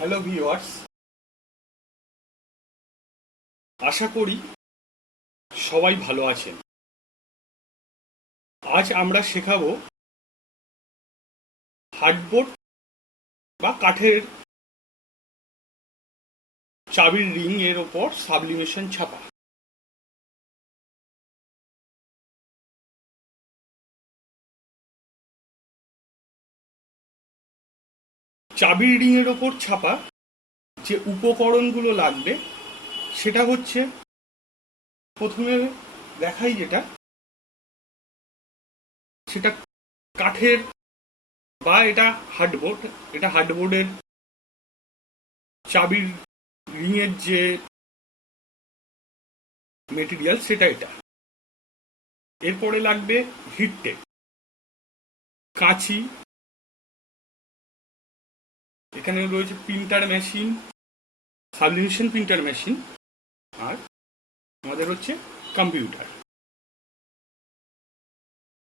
Hello viewers, আশা করি সবাই ভালো আছেন। আজ আমরা শেখাবো হার্ডবোর্ড বা কাঠের চাবির রিং এর ওপর সাবলিমেশন ছাপা। চাবির রিং এর ওপর ছাপা যে উপকরণগুলো লাগবে সেটা হচ্ছে, প্রথমে দেখাই সেটা কাঠের বা এটা হার্ডবোর্ড। এটা হার্ডবোর্ডের চাবির রিং এর যে মেটেরিয়াল সেটা এটা। এরপরে লাগবে হিট টেপ, কাঁচি, এখানে রয়েছে printer machine, sublimation printer machine, আর আমাদের হচ্ছে কম্পিউটার।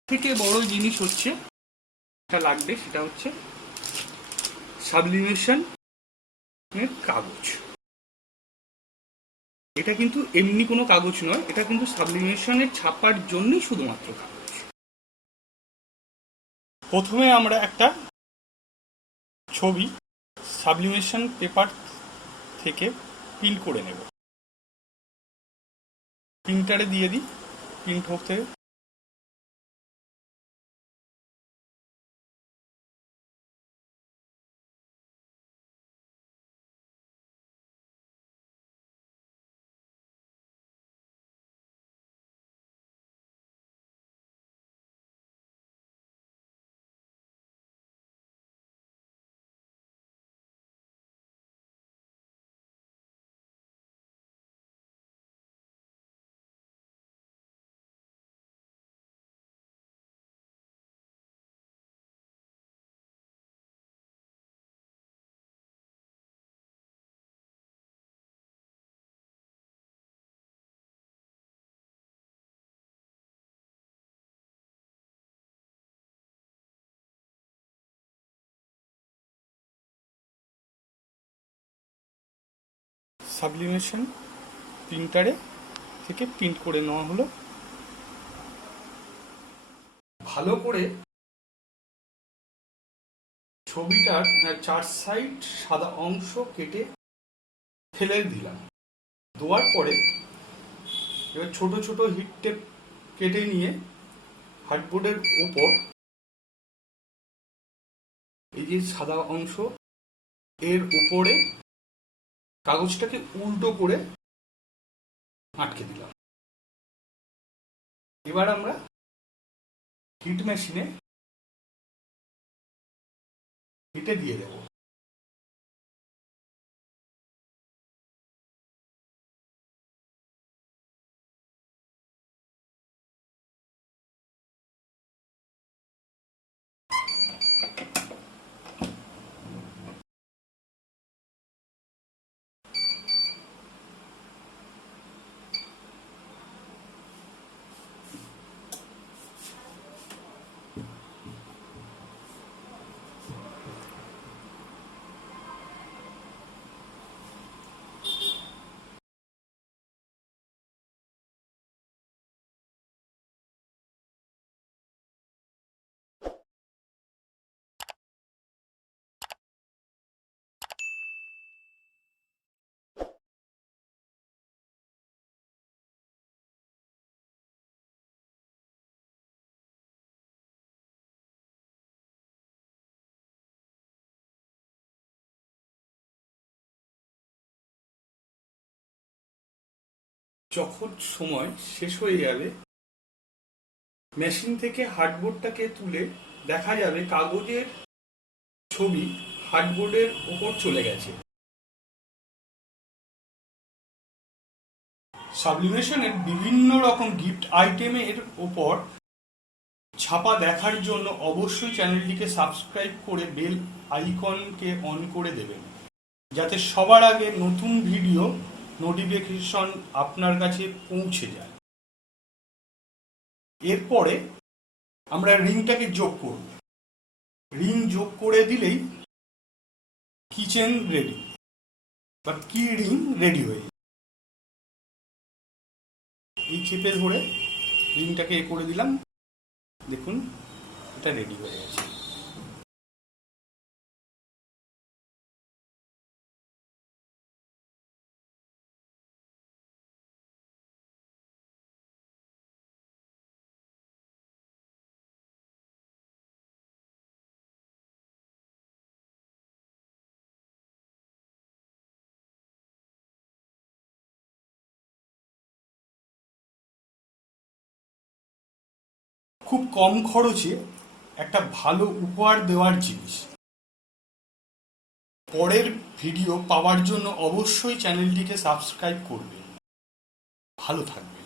থেকে বড় জিনিস হচ্ছে এটা লাগবে, সেটা হচ্ছে সাবলিমেশন এর কাগজ। এটা কিন্তু এমনি কোনো কাগজ নয়, এটা কিন্তু সাবলিমেশনের ছাপার জন্যই শুধুমাত্র কাগজ। প্রথমে আমরা একটা ছবি সাবলিমেশন পেপার থেকে প্রিন্ট করে নেব। প্রিন্টারে দিয়ে দিই, প্রিন্ট হতে সাবলিমেশন প্রিন্টারে থেকে প্রিন্ট করে নেওয়া হলো। ভালো করে ছবিটার চার সাইড সাদা অংশ কেটে ফেলে দিলাম। দেওয়ার পরে এবার ছোট ছোট হিট টেপ কেটে নিয়ে হার্ডবোর্ডের ওপর এই যে সাদা অংশ এর উপরে কাগজটাকে উল্টো করে আটকে দিলাম। এবার আমরা হিট মেশিনে হিটে দিয়ে দেব। যখন সময় শেষ হয়ে যাবে, মেশিন থেকে হার্ডবোর্ডটাকে তুলে দেখা যাবে কাগজের ছবি হার্ডবোর্ডের ওপর চলে গেছে। সাবলিমেশনের বিভিন্ন রকম গিফট আইটেমের ওপর ছাপা দেখার জন্য অবশ্যই চ্যানেলটিকে সাবস্ক্রাইব করে বেল আইকনকে অন করে দেবেন, যাতে সবার আগে নতুন ভিডিও নোটিফিকেশন আপনার কাছে পৌঁছে যায়। এরপরে আমরা রিংটাকে যোগ করব। রিং যোগ করে দিলেই কিচেন রেডি বা কি রিং রেডি হয়ে যায়। এই চেপে ধরে রিংটাকে করে দিলাম, দেখুন এটা রেডি হয়ে গেছে। খুব কম খরচে একটা ভালো উপহার দেওয়ার জিনিস। পরের ভিডিও পাওয়ার জন্য অবশ্যই চ্যানেলটিকে সাবস্ক্রাইব করবে। ভালো থাকবে।